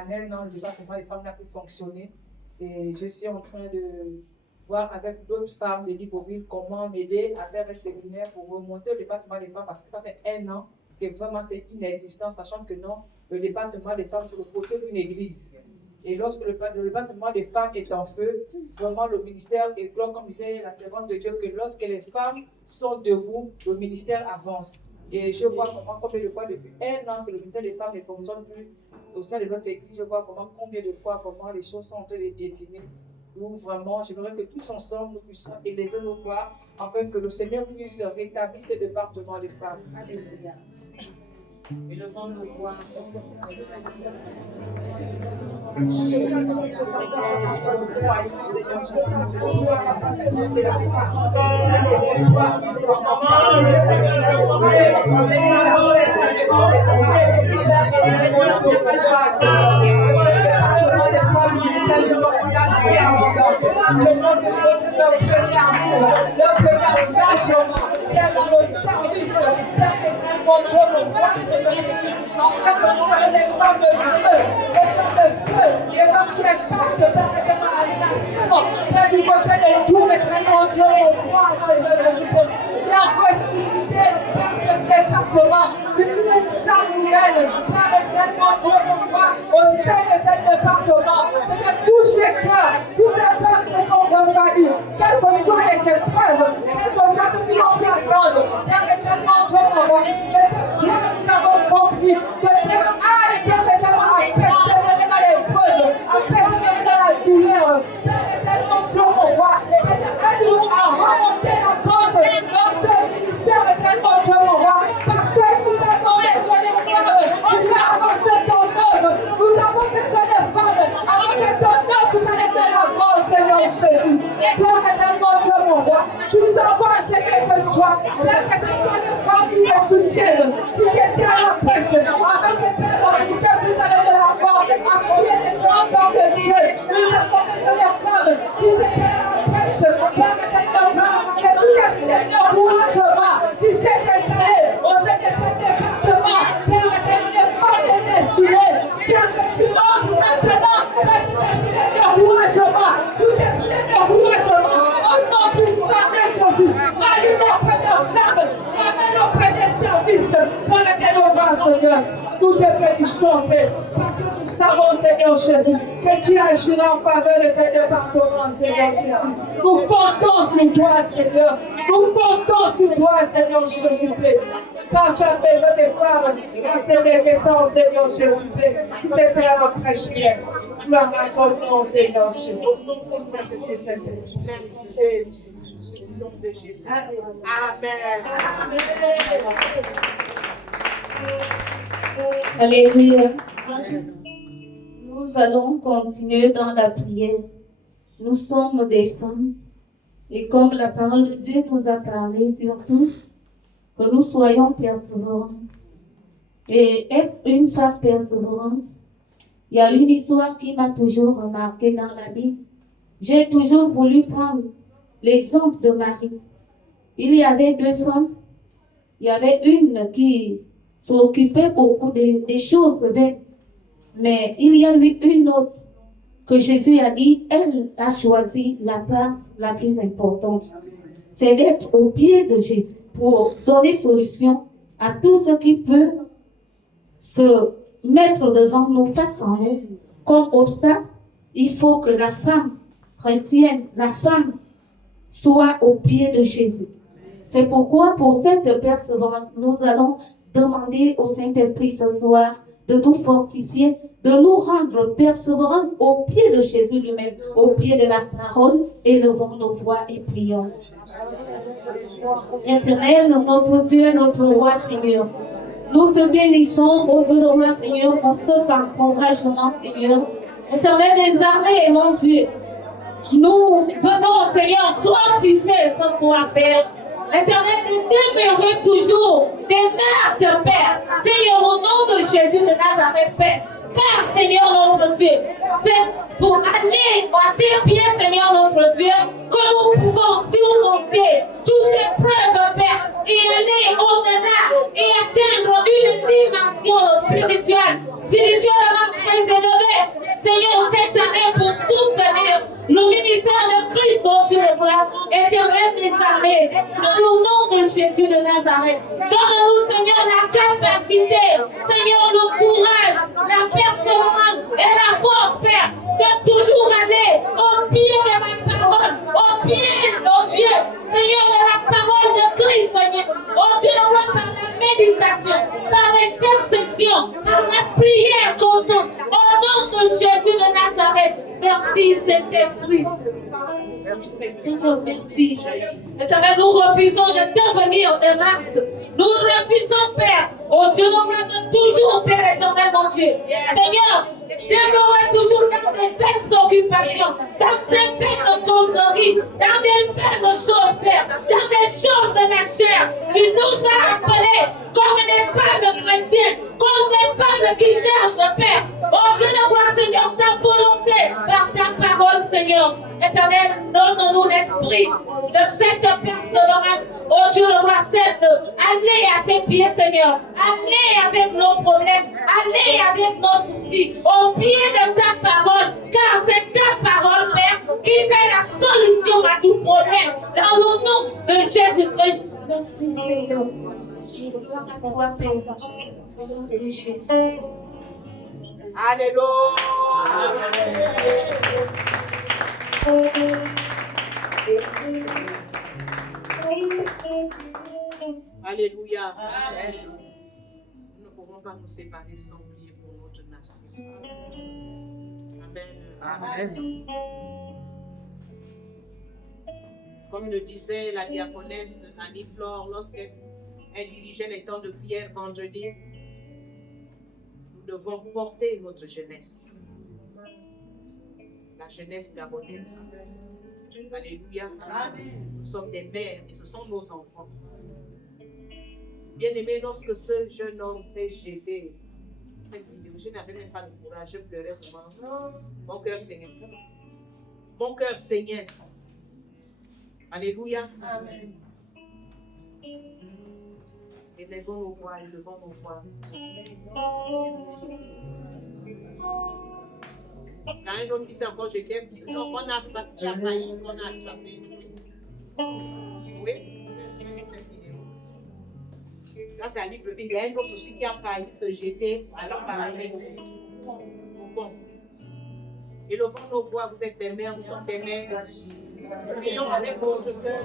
un an, le département des femmes n'a pu fonctionner. Et je suis en train de voir avec d'autres femmes de Libreville comment m'aider à faire un séminaire pour remonter au département des femmes parce que ça fait un an que vraiment c'est inexistant, sachant que non, le département des femmes c'est le poteau d'une église. Et lorsque le département des femmes est en feu, vraiment le ministère éclore, comme disait la servante de Dieu, que lorsque les femmes sont debout, le ministère avance. Et je vois comment, combien de fois depuis un an que le ministère des femmes ne fonctionne plus au sein de notre église, je vois comment, combien de fois, comment les choses sont en train de piétiner. Où vraiment, j'aimerais que tous ensemble, nous puissions élever nos voix, afin que le Seigneur puisse rétablir ce département des femmes. Alléluia. Et le monde nous voit. Nous te bénissons, Père, parce que nous savons, Seigneur Jésus, que tu agiras en faveur de ce département, Seigneur Jésus. Nous comptons sur toi, Seigneur. Nous comptons sur toi, Seigneur Jésus, car tu as besoin des femmes dans ces derniers temps, Seigneur Jésus, qui te fait notre prière. Nous la racontons, Seigneur Jésus. Merci, Jésus. Au nom de Jésus. Amen. Alléluia. Nous allons continuer dans la prière. Nous sommes des femmes et comme la parole de Dieu nous a parlé surtout, que nous soyons persévérantes. Et être une femme persévérante, il y a une histoire qui m'a toujours remarqué dans la Bible. J'ai toujours voulu prendre l'exemple de Marie. Il y avait deux femmes. Il y avait une qui s'occupait beaucoup des choses vaines. Mais il y a eu une autre que Jésus a dit, elle a choisi la part la plus importante. C'est d'être au pied de Jésus pour donner solution à tout ce qui peut se mettre devant nous, face à nous, comme obstacle. Il faut que la femme chrétienne, la femme, soit au pied de Jésus. C'est pourquoi, pour cette persévérance, nous allons demander au Saint-Esprit ce soir de nous fortifier, de nous rendre persévérants au pied de Jésus lui-même, au pied de la parole, élevons nos voix et prions. Éternel, notre Dieu, notre roi, Seigneur, nous te bénissons aujourd'hui, Seigneur, pour cet encouragement, Seigneur. Éternel des armées, mon Dieu, nous venons, Seigneur, glorifier ce soir, Père. Éternel, nous t'aimerons toujours, t'aimer, Père. Seigneur, au nom de Jésus de Nazareth, Père. Car, Seigneur notre Dieu, c'est pour aller à tes pieds, Seigneur notre Dieu, que nous pouvons surmonter toutes les preuves, Père, et aller au-delà et atteindre une dimension spirituelle, spirituellement très élevée. Seigneur, le courage, la persévérance et la force, Père, de toujours aller au pied de la parole, au pied, oh Dieu, Seigneur, de la parole de Christ, Seigneur. Oh Dieu, par la méditation, par l'intercession, par la prière constante, au nom de Jésus de Nazareth. Merci, Saint-Esprit. Seigneur, merci. Éternel, nous refusons de devenir des marques. Nous refusons, Père. Oh Dieu, nous voulons toujours, Père éternel, mon Dieu. Seigneur, demeurer toujours dans des vaines occupations, dans des vaines causeries, dans des vaines choses, Père, dans des choses de la chair. Tu nous as appelés comme des femmes chrétiennes, comme des femmes qui cherchent, Père. Oh Dieu, nous voulons, Seigneur, ta volonté par ta parole, Seigneur. Éternel, donne-nous l'esprit de cette persévérance. Oh Dieu, le roi, c'est aller à tes pieds, Seigneur. Aller avec nos problèmes. Aller avec nos soucis. Au pied de ta parole. Car c'est ta parole, Père, qui fait la solution à tout problème. Dans le nom de Jésus-Christ. Merci, Seigneur. Alléluia. Amen. Nous ne pourrons pas nous séparer sans prier pour notre nation. Amen. Amen. Comme le disait la diaconesse Annie-Flore lorsqu'elle dirigeait les temps de prière vendredi, nous devons porter notre jeunesse. La jeunesse gabonaise. Alléluia. Amen. Nous sommes des mères et ce sont nos enfants. Bien-aimé, lorsque ce jeune homme s'est jeté cette vidéo, je n'avais même pas le courage, je pleurais souvent. Mon cœur saignait. Mon cœur saignait. Alléluia. Amen. Élevons nos voix, élevons nos voix. Quand un homme dit encore, je t'aime, non, on a failli, on a attrapé. Oui, j'ai vu cette vidéo. Ça, c'est un livre. Il y a un autre aussi qui a failli se jeter, alors pareil. Bon. Élevons nos voix, vous êtes des mères, nous sommes des mères. Prions avec votre cœur.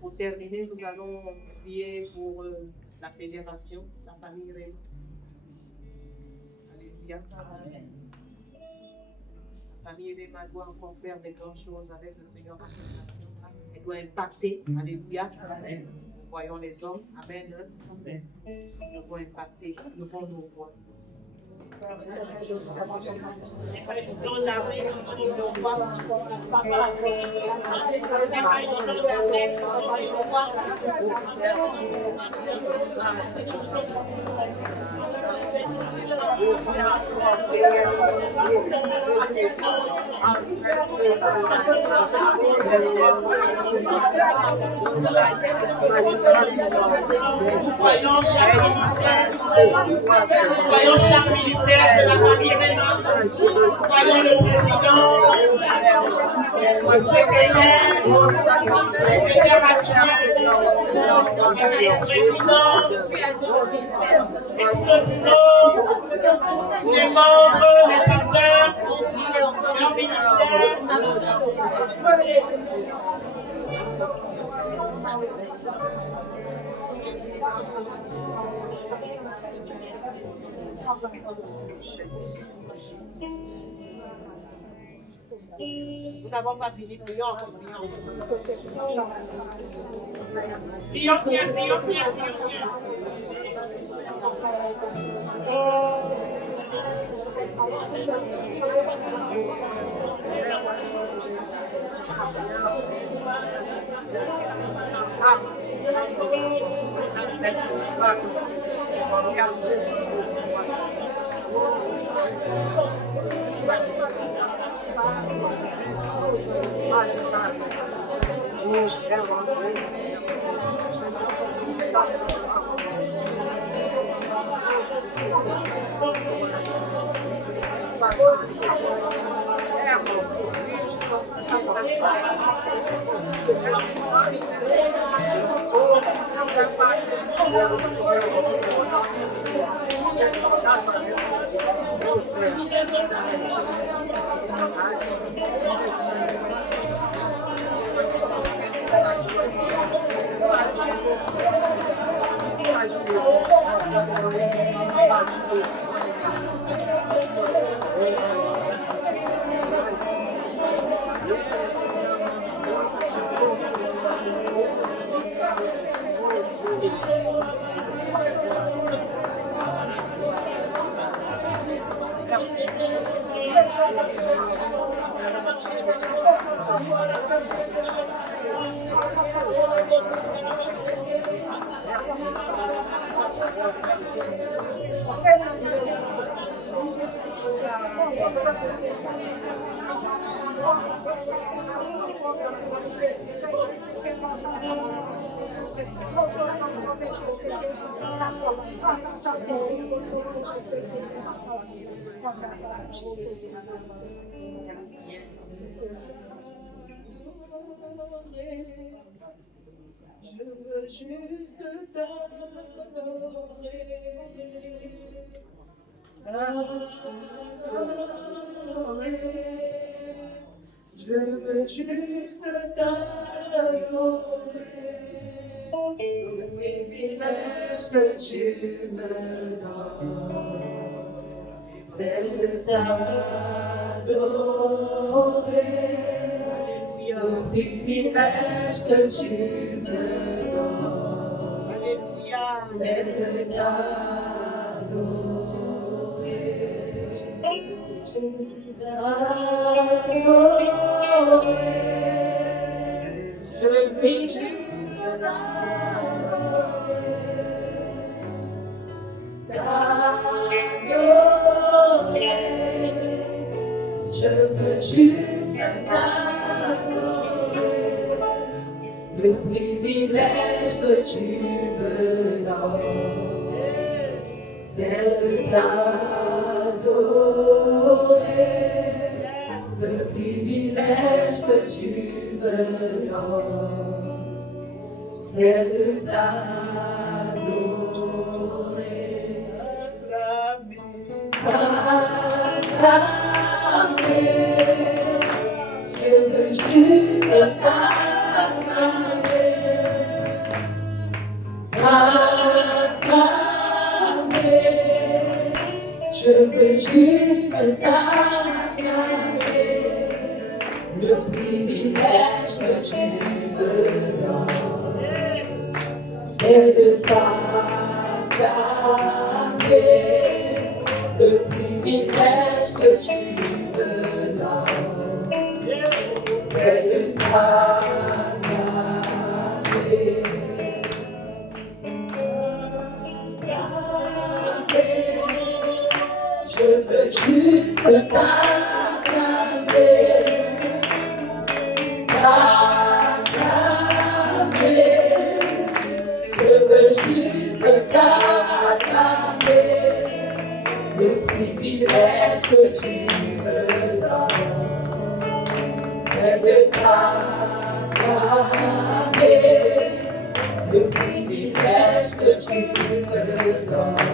Pour terminer, nous allons prier pour la fédération, la famille Raymond. Alléluia. Amen. La famille Raymond doit encore faire des grandes choses avec le Seigneur. Elle doit impacter. Alléluia. Amen. Nous voyons les hommes. Amen. Amen. Nous doit impacter. Nous devons nous voir. Dans la main, nous voyons chaque ministère de la famille Raymond. Voyons le président, le secrétaire actuel, le président, les membres, les pasteurs, leurs ministères. Nous n'avons pas fini, prions encore, prions. Prions, Je veux juste t'adorer. Je veux juste t'adorer. Le privilège que tu me donnes, c'est de t'adorer. Le privilège que tu me donnes, c'est de t'adorer. Je vis juste t'adorer. Je veux juste t'adorer. Le privilège que tu me donnes, c'est de t'adorer. le privilège que tu me donnes, c'est de t'adorer, t'acclamer. Je veux juste t'acclamer, t'acclamer. Je veux juste t'acclamer, le privilège que tu me donnes, c'est de t'acclamer, le privilège que tu me donnes, c'est de t'acclamer. Je veux juste t'acclamer, t'acclamer. Je veux juste t'acclamer, le privilège que tu me donnes, c'est de t'acclamer, le privilège que tu me donnes,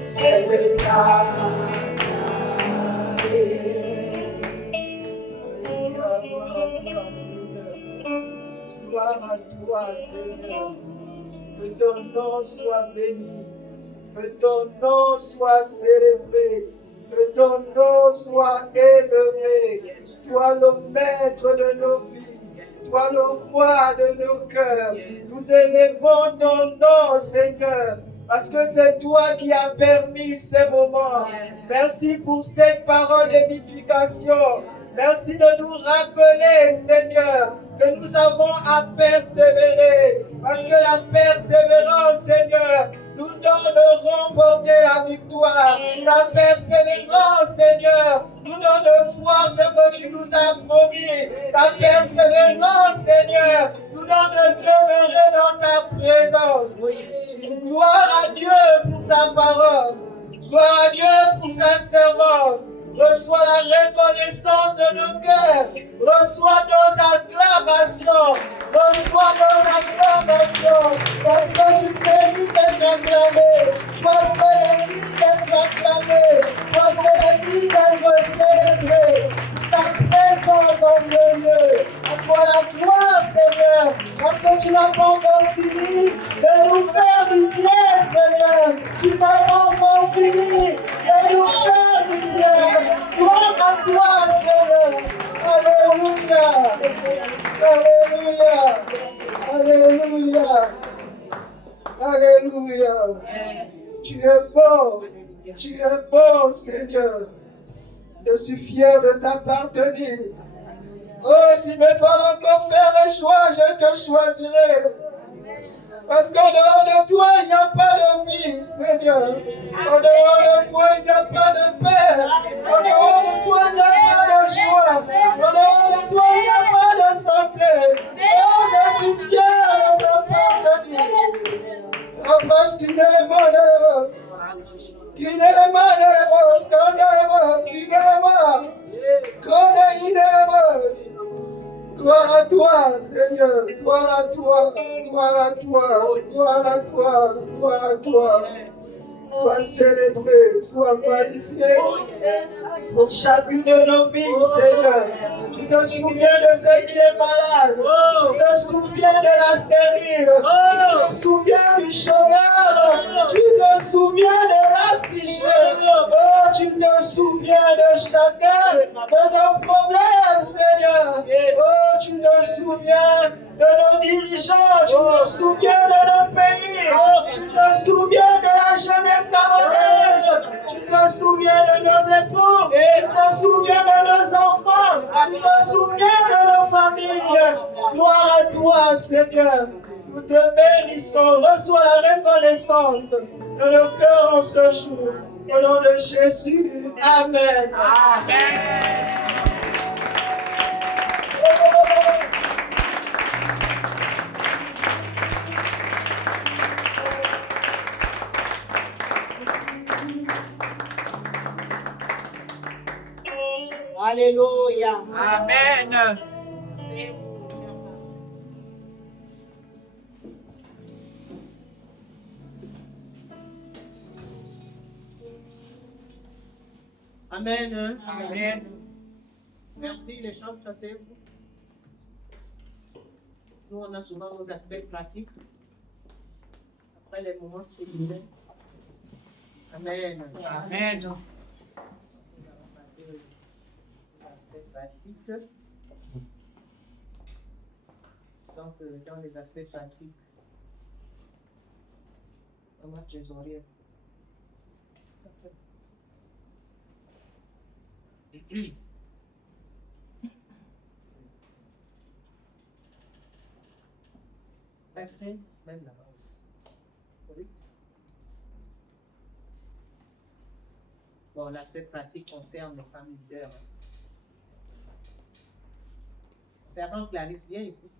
c'est de t'acclamer. Gloire à toi, Seigneur. Que ton nom soit béni. Que ton nom soit célébré. Que ton nom soit élevé. Sois le maître de nos vies. Toi le roi de nos cœurs. Nous élevons ton nom, Seigneur. Parce que c'est toi qui as permis ces moments. Merci pour cette parole d'édification. Merci de nous rappeler, Seigneur, que nous avons à persévérer. Parce que la persévérance, Seigneur, nous donne de remporter la victoire. La persévérance, Seigneur, nous donne de voir ce que tu nous as promis. La persévérance, Seigneur, nous donne de demeurer dans ta présence. Gloire à Dieu pour sa parole. Gloire à Dieu pour sa servante. Reçois la reconnaissance de nos cœurs. Reçois nos acclamations. Reçois nos acclamations. Parce que tu mérites d'être acclamé. Parce que la vie d'être acclamé. Parce que la vie d'être célébré. Ta présence en ce lieu. À toi la gloire, Seigneur. Parce que tu n'as pas encore fini de nous faire du bien, Seigneur. Tu n'as pas encore fini de nous faire du bien. Gloire à toi, Seigneur. Alléluia. Alléluia. Alléluia. Alléluia. Tu es bon. Tu es bon, Seigneur. Je suis fier de t'appartenir. Oh, s'il me fallait encore faire un choix, je te choisirai. Parce qu'en dehors de toi, il n'y a pas de vie, Seigneur. En dehors de toi, il n'y a pas de paix. En dehors de toi, il n'y a pas de joie. En dehors de toi, il n'y a pas de santé. Oh, je suis fier de t'appartenir. Oh, parce qu'il est bon de gloire à toi, Seigneur, gloire à toi, gloire à toi, gloire à toi, gloire à toi. Sois célébré, sois magnifié pour chacune de nos vies, Seigneur. Tu te souviens de celle qui est malade. Tu te souviens de la stérile. Tu te souviens du chômeur. Tu te souviens de l'affiché. Oh, tu te souviens de chacun de nos problèmes, Seigneur. Oh, tu te souviens de nos dirigeants. Tu te souviens de nos pays. Tu te souviens de la jeunesse camerounaise. Tu te souviens de nos époux. Tu te souviens de nos enfants. Tu te souviens de nos familles. Gloire à toi, Seigneur. Nous te bénissons. Reçois la reconnaissance de nos cœurs en ce jour. Au nom de Jésus. Amen. Amen. Alléluia. Amen. C'est vous, chère femme. Amen. Amen. Merci, les chants, placez-vous. Nous, on a souvent nos aspects pratiques. Après les moments séminaires. Amen. Amen. Nous allons passer aux aspects pratiques. Donc, dans les aspects pratiques, on a trésorier. Restez même là-bas aussi. Oui. Bon, l'aspect pratique concerne les femmes leaders. C'est avant que Clarisse vienne ici.